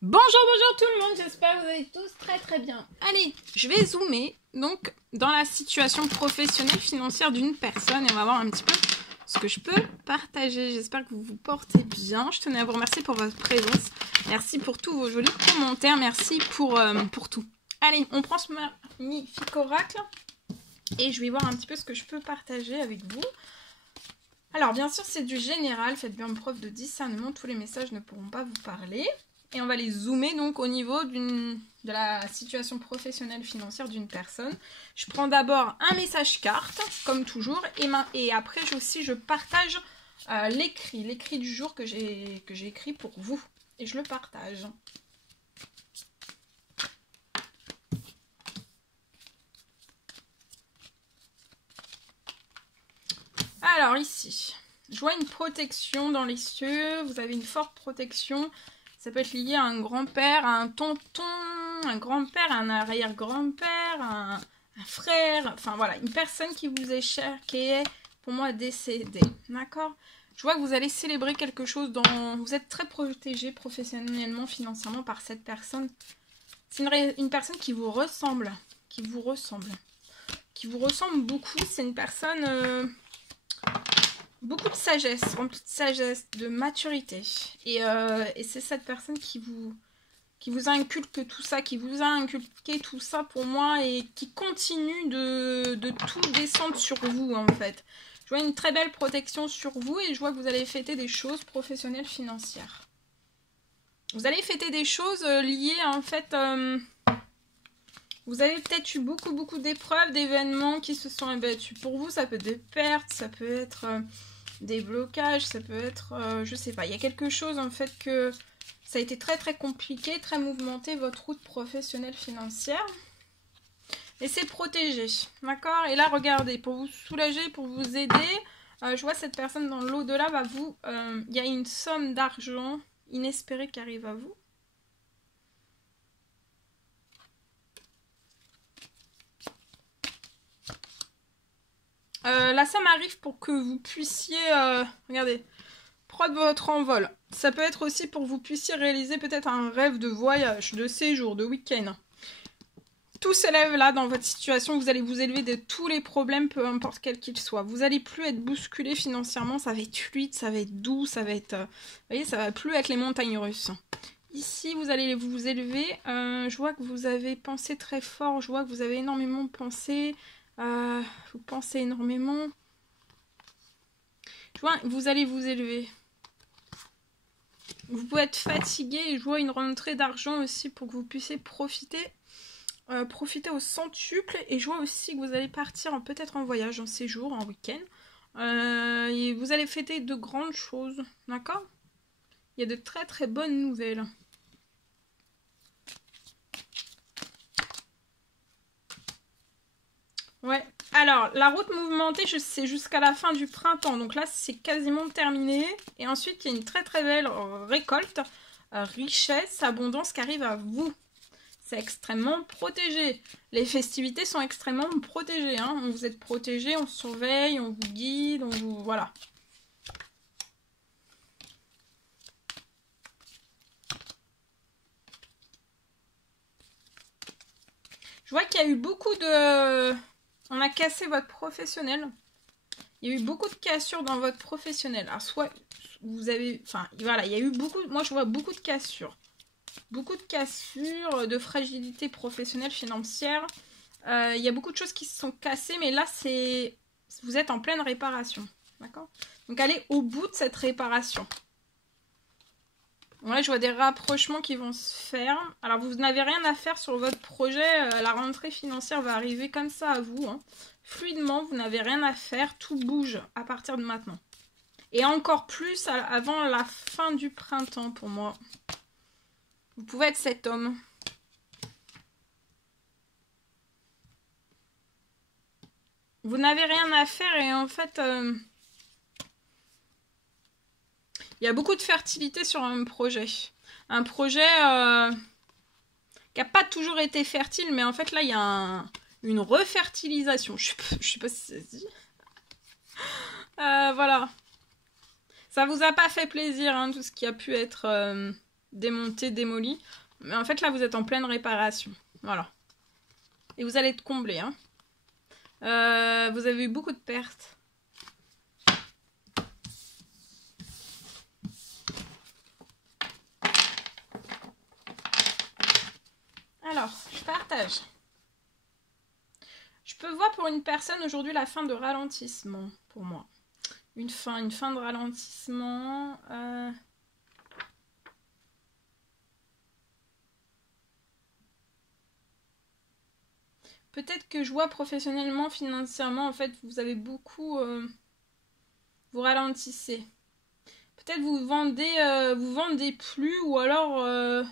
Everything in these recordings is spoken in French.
Bonjour tout le monde, j'espère que vous allez tous très bien. Allez, je vais zoomer donc dans la situation professionnelle financière d'une personne et on va voir un petit peu ce que je peux partager. J'espère que vous vous portez bien. Je tenais à vous remercier pour votre présence. Merci pour tous vos jolis commentaires. Merci pour tout. Allez, on prend ce magnifique oracle et je vais voir un petit peu ce que je peux partager avec vous. Alors, bien sûr, c'est du général. Faites bien preuve de discernement. Tous les messages ne pourront pas vous parler. Et on va les zoomer donc au niveau de la situation professionnelle financière d'une personne. Je prends d'abord un message carte, comme toujours, et après je partage l'écrit du jour que j'ai écrit pour vous. Et je le partage. Alors ici, je vois une protection dans les cieux, vous avez une forte protection. Ça peut être lié à un grand-père, à un tonton, un grand-père, un arrière-grand-père, un frère. Enfin voilà, une personne qui vous est chère, qui est pour moi décédée. D'accord? Je vois que vous allez célébrer quelque chose dont vous êtes très protégé professionnellement, financièrement par cette personne. C'est une personne qui vous ressemble. Qui vous ressemble beaucoup. C'est une personne... beaucoup de sagesse, remplie de sagesse, de maturité. Et c'est cette personne qui vous inculque tout ça, qui vous a inculqué tout ça pour moi et qui continue de tout descendre sur vous en fait. Je vois une très belle protection sur vous et je vois que vous allez fêter des choses professionnelles financières. Vous allez fêter des choses liées en fait... vous avez peut-être eu beaucoup d'épreuves, d'événements qui se sont abattus. Pour vous, ça peut être des pertes, ça peut être des blocages, ça peut être, je sais pas. Il y a quelque chose en fait que ça a été très compliqué, très mouvementé, votre route professionnelle financière. Et c'est protégé, d'accord? Et là, regardez, pour vous soulager, pour vous aider, je vois cette personne dans l'au-delà va vous... il y a une somme d'argent inespérée qui arrive à vous. La somme arrive pour que vous puissiez, regardez, prendre votre envol. Ça peut être aussi pour que vous puissiez réaliser peut-être un rêve de voyage, de séjour, de week-end. Tout s'élève là dans votre situation, vous allez vous élever de tous les problèmes, peu importe quels qu'ils soient. Vous n'allez plus être bousculé financièrement, ça va être fluide, ça va être doux, ça va être... vous voyez, ça va plus être les montagnes russes. Ici, vous allez vous élever. Je vois que vous avez pensé très fort, je vois que vous avez énormément pensé... vous pensez énormément. Je vois, vous allez vous élever. Vous pouvez être fatigué et je vois une rentrée d'argent aussi pour que vous puissiez profiter au centuple. Et je vois aussi que vous allez partir peut-être en voyage, en séjour, en week-end. Et vous allez fêter de grandes choses, d'accord? Il y a de très bonnes nouvelles. Ouais. Alors, la route mouvementée, c'est jusqu'à la fin du printemps. Donc là, c'est quasiment terminé. Et ensuite, il y a une très belle récolte, richesse, abondance qui arrive à vous. C'est extrêmement protégé. Les festivités sont extrêmement protégées. Hein. Vous êtes protégé, on surveille, on vous guide, on vous... Voilà. Je vois qu'il y a eu beaucoup de... On a cassé votre professionnel. Il y a eu beaucoup de cassures dans votre professionnel. Alors, soit vous avez... Enfin, voilà, il y a eu beaucoup... Moi, je vois beaucoup de cassures. Beaucoup de cassures, de fragilité professionnelle, financière. Il y a beaucoup de choses qui se sont cassées, mais là, c'est... Vous êtes en pleine réparation. D'accord? Donc, allez au bout de cette réparation. Bon, là, je vois des rapprochements qui vont se faire. Alors, vous n'avez rien à faire sur votre projet. La rentrée financière va arriver comme ça à vous. Hein. Fluidement, vous n'avez rien à faire. Tout bouge à partir de maintenant. Et encore plus avant la fin du printemps, pour moi. Vous pouvez être cet homme. Vous n'avez rien à faire et en fait... il y a beaucoup de fertilité sur un projet. Un projet qui n'a pas toujours été fertile, mais en fait là il y a une refertilisation. Je sais pas si ça se dit. Voilà. Ça vous a pas fait plaisir, hein, tout ce qui a pu être démonté, démoli. Mais en fait, là, vous êtes en pleine réparation. Voilà. Et vous allez être comblé. Hein. Vous avez eu beaucoup de pertes. Alors, je partage. Je peux voir pour une personne aujourd'hui la fin de ralentissement, pour moi. Une fin de ralentissement. Peut-être que je vois professionnellement, financièrement, en fait, vous avez beaucoup... vous ralentissez. Peut-être vous vendez plus ou alors...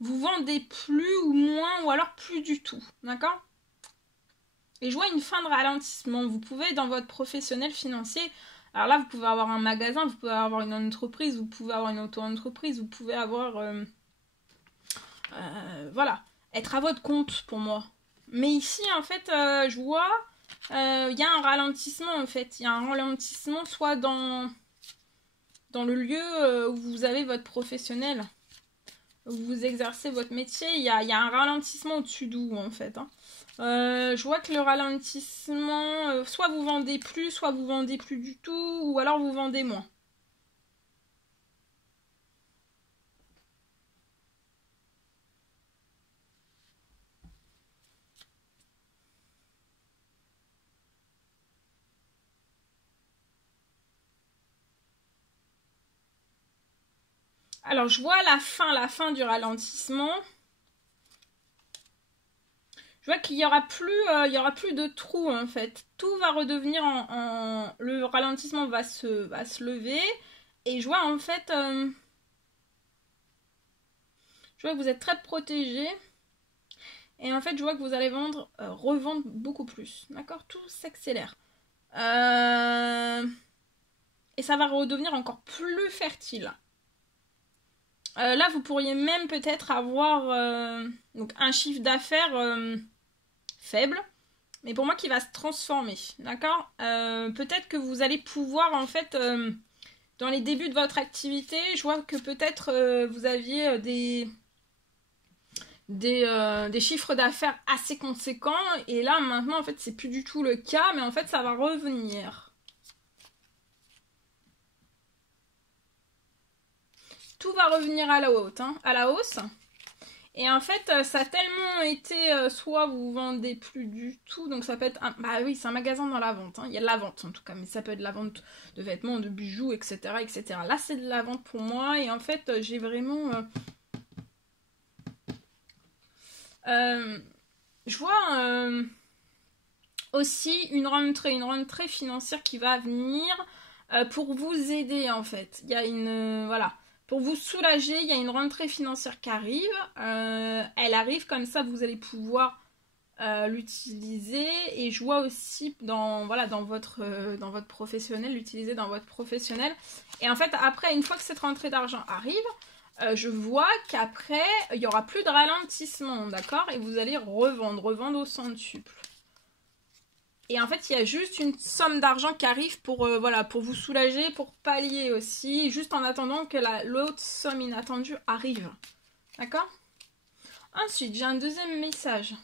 vous vendez plus ou moins ou alors plus du tout. D'accord? Et je vois une fin de ralentissement. Vous pouvez, dans votre professionnel financier... Alors là, vous pouvez avoir un magasin, vous pouvez avoir une entreprise, vous pouvez avoir une auto-entreprise, vous pouvez avoir... voilà, être à votre compte pour moi. Mais ici, en fait, je vois, il y a un ralentissement, en fait. Il y a un ralentissement soit dans le lieu où vous avez votre professionnel, où vous exercez votre métier. Il y a un ralentissement au-dessus d'où, en fait. Hein. Je vois que le ralentissement, soit vous vendez plus, soit vous vendez plus du tout, ou alors vous vendez moins. Alors, je vois la fin du ralentissement. Je vois qu'il y aura plus de trous en fait. Tout va redevenir le ralentissement va se lever. Et je vois en fait... je vois que vous êtes très protégé. Et en fait, je vois que vous allez revendre beaucoup plus. D'accord? Tout s'accélère. Et ça va redevenir encore plus fertile. Là, vous pourriez même peut-être avoir donc un chiffre d'affaires faible, mais pour moi qui va se transformer, d'accord? Peut-être que vous allez pouvoir, en fait, dans les débuts de votre activité, je vois que peut-être vous aviez des chiffres d'affaires assez conséquents, et là, maintenant, en fait, c'est plus du tout le cas, mais en fait, ça va revenir. Tout va revenir à la hausse. Et en fait, ça a tellement été, soit vous vendez plus du tout, donc ça peut être, bah oui, c'est un magasin dans la vente, hein. Il y a de la vente en tout cas, mais ça peut être de la vente de vêtements, de bijoux, etc. etc. Là, c'est de la vente pour moi, et en fait, j'ai vraiment... je vois aussi une rentrée financière qui va venir pour vous aider en fait. Il y a une... voilà. Pour vous soulager, il y a une rentrée financière qui arrive. Elle arrive comme ça, vous allez pouvoir l'utiliser. Et je vois aussi dans votre professionnel, l'utiliser dans votre professionnel. Et en fait, après, une fois que cette rentrée d'argent arrive, je vois qu'après, il n'y aura plus de ralentissement, d'accord? Et vous allez revendre au centuple. Et en fait, il y a juste une somme d'argent qui arrive pour vous soulager, pour pallier aussi, juste en attendant que l'autre somme inattendue arrive. D'accord? Ensuite, j'ai un deuxième message.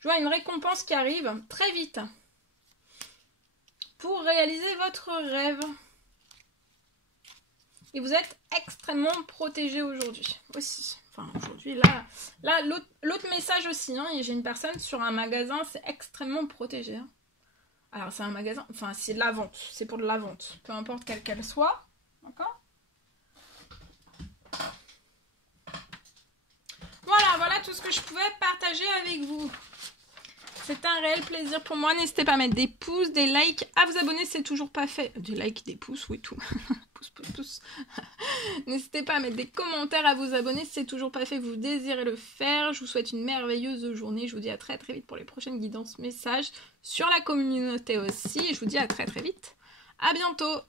Je vois une récompense qui arrive très vite pour réaliser votre rêve. Et vous êtes extrêmement protégé aujourd'hui aussi. Enfin, aujourd'hui, là l'autre message aussi, hein, j'ai une personne sur un magasin, c'est extrêmement protégé. Hein. Alors, c'est un magasin, enfin, c'est de la vente, c'est pour de la vente, peu importe quelle qu'elle soit, d'accord? Voilà tout ce que je pouvais partager avec vous. C'est un réel plaisir pour moi. N'hésitez pas à mettre des pouces, des likes, à vous abonner, c'est toujours pas fait. Des likes, des pouces, oui, tout. Pouce. N'hésitez pas à mettre des commentaires, à vous abonner si c'est toujours pas fait, vous désirez le faire. Je vous souhaite une merveilleuse journée. Je vous dis à très vite pour les prochaines guidances messages sur la communauté aussi. Je vous dis à très vite. À bientôt.